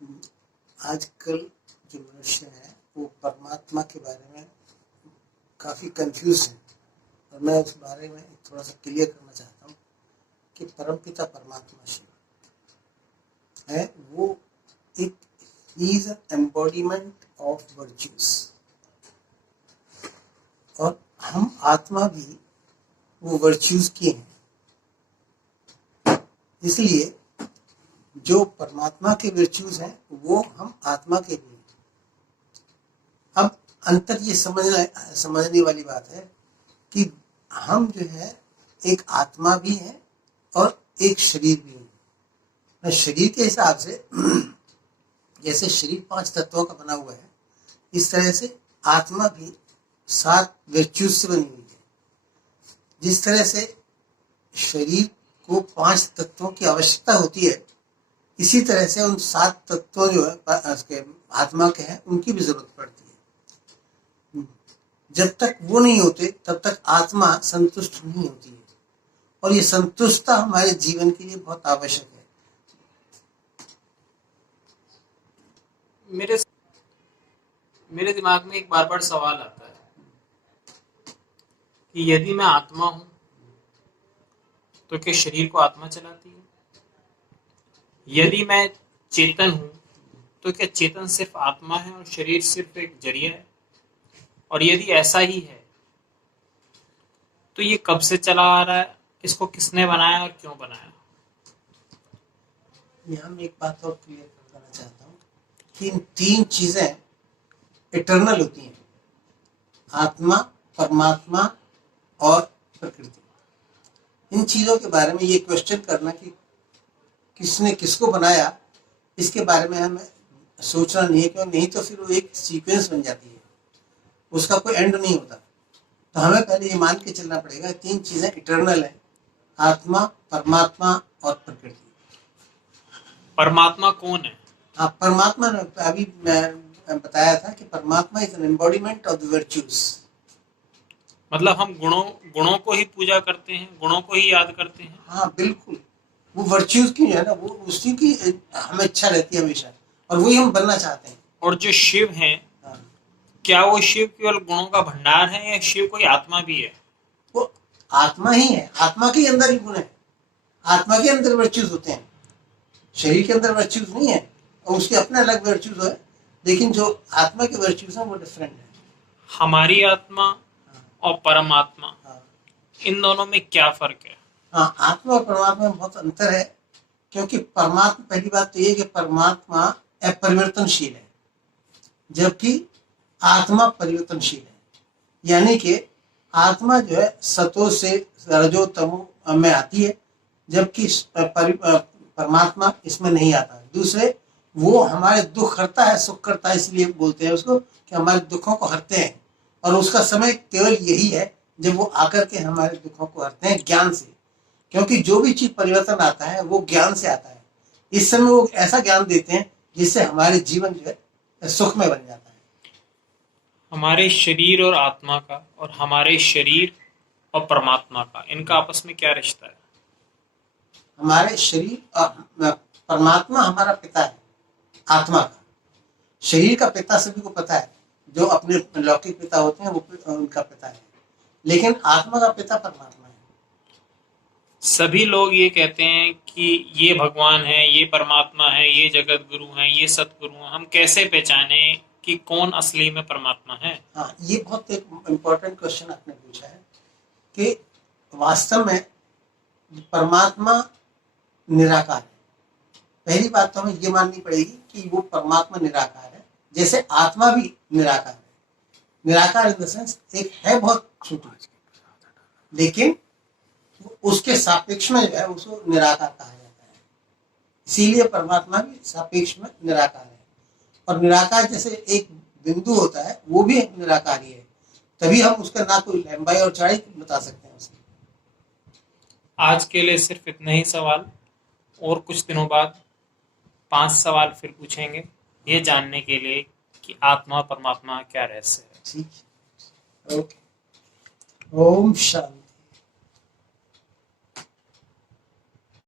आजकल जो मनुष्य है वो परमात्मा के बारे में काफ़ी कंफ्यूज है और मैं उस बारे में थोड़ा सा क्लियर करना चाहता हूँ कि परमपिता परमात्मा शिव है, वो एक इज एम्बॉडीमेंट ऑफ वर्च्यूज और हम आत्मा भी वो वर्च्यूज की हैं। इसलिए जो परमात्मा के वर्च्यूज हैं वो हम आत्मा के भी हैं। अब अंतर ये समझने वाली बात है कि हम जो है एक आत्मा भी हैं और एक शरीर भी है। शरीर के हिसाब से जैसे शरीर 5 तत्वों का बना हुआ है, इस तरह से आत्मा भी 7 वर्च्यूज से बनी हुई है। जिस तरह से शरीर को 5 तत्वों की आवश्यकता होती है, इसी तरह से उन 7 तत्वों जो है आत्मा के हैं उनकी भी जरूरत पड़ती है। जब तक वो नहीं होते तब तक आत्मा संतुष्ट नहीं होती है और ये संतुष्टता हमारे जीवन के लिए बहुत आवश्यक है। मेरे दिमाग में एक बार सवाल आता है कि यदि मैं आत्मा हूं तो क्या शरीर को आत्मा चलाती है? यदि मैं चेतन हूं तो क्या चेतन सिर्फ आत्मा है और शरीर सिर्फ एक जरिया है? और यदि ऐसा ही है तो ये कब से चला आ रहा है? इसको किसने बनाया और क्यों बनाया? यहाँ मैं एक बात और क्लियर कर देना चाहता हूँ कि इन 3 चीजें इटर्नल होती हैं, आत्मा, परमात्मा और प्रकृति। इन चीजों के बारे में ये क्वेश्चन करना कि किसने किसको बनाया, इसके बारे में हमें सोचना नहीं है, क्यों नहीं तो फिर वो एक सीक्वेंस बन जाती है, उसका कोई एंड नहीं होता। तो हमें पहले ये मान के चलना पड़ेगा 3 चीजें इटर्नल है, आत्मा, परमात्मा और प्रकृति। परमात्मा कौन है? हाँ, परमात्मा ने अभी मैं बताया था कि परमात्मा is an embodiment of the virtues. मतलब हम गुणों को ही पूजा करते हैं, गुणों को ही याद करते हैं। हाँ बिल्कुल, वो वर्च्यूज की है ना, वो उसी की हमें इच्छा रहती है हमेशा और वही हम बनना चाहते हैं। और जो शिव हैं, हाँ। क्या वो शिव केवल गुणों का भंडार है या शिव कोई आत्मा भी है? वो आत्मा ही है, आत्मा के अंदर ही गुण है, आत्मा के अंदर वर्च्यूज होते हैं, शरीर के अंदर वर्च्यूज नहीं है और उसके अपने अलग वर्च्यूज है, लेकिन जो आत्मा के वर्च्यूज हैं वो डिफरेंट है। हमारी आत्मा और परमात्मा, इन दोनों में क्या फर्क है? हाँ, आत्मा और परमात्मा में बहुत अंतर है, क्योंकि परमात्मा, पहली बात तो ये कि परमात्मा अपरिवर्तनशील है जबकि आत्मा परिवर्तनशील है। यानी कि आत्मा जो है सतो से रजो तमो में आती है, जबकि परमात्मा इसमें नहीं आता। दूसरे, वो हमारे दुख हरता है, सुख करता है, इसलिए बोलते हैं उसको कि हमारे दुखों को हरते हैं, और उसका समय केवल यही है जब वो आकर के हमारे दुखों को हरते हैं ज्ञान से। क्योंकि जो भी चीज परिवर्तन आता है वो ज्ञान से आता है। इस समय वो ऐसा ज्ञान देते हैं जिससे हमारे जीवन जो है सुखमय बन जाता है। हमारे शरीर और आत्मा का और हमारे शरीर और परमात्मा का, इनका आपस में क्या रिश्ता है? हमारे शरीर और परमात्मा हमारा पिता है, आत्मा का। शरीर का पिता सभी को पता है, जो अपने लौकिक पिता होते हैं वो उनका पिता है, लेकिन आत्मा का पिता परमात्मा है। सभी लोग ये कहते हैं कि ये भगवान है, ये परमात्मा है, ये जगत गुरु हैं, ये सतगुरु हैं। हम कैसे पहचाने कि कौन असली में परमात्मा है? हाँ, ये बहुत एक इम्पोर्टेंट क्वेश्चन आपने पूछा है कि वास्तव में परमात्मा निराकार है। पहली बात तो हमें ये माननी पड़ेगी कि वो परमात्मा निराकार है, जैसे आत्मा भी निराकार है। निराकार इन द सेंस एक है बहुत छोटी, लेकिन उसके सापेक्ष में जो है उसको निराकार कहा जाता है। इसीलिए परमात्मा भी सापेक्ष में निराकार है, और निराकार जैसे एक बिंदु होता है वो भी निराकारी है, तभी हम उसका ना कोई लंबाई और चौड़ाई बता सकते हैं उसे। आज के लिए सिर्फ इतने ही सवाल, और कुछ दिनों बाद 5 सवाल फिर पूछेंगे, ये जानने के लिए कि आत्मा परमात्मा क्या रहस्य है। ठीक है, ओके। ओम शांति।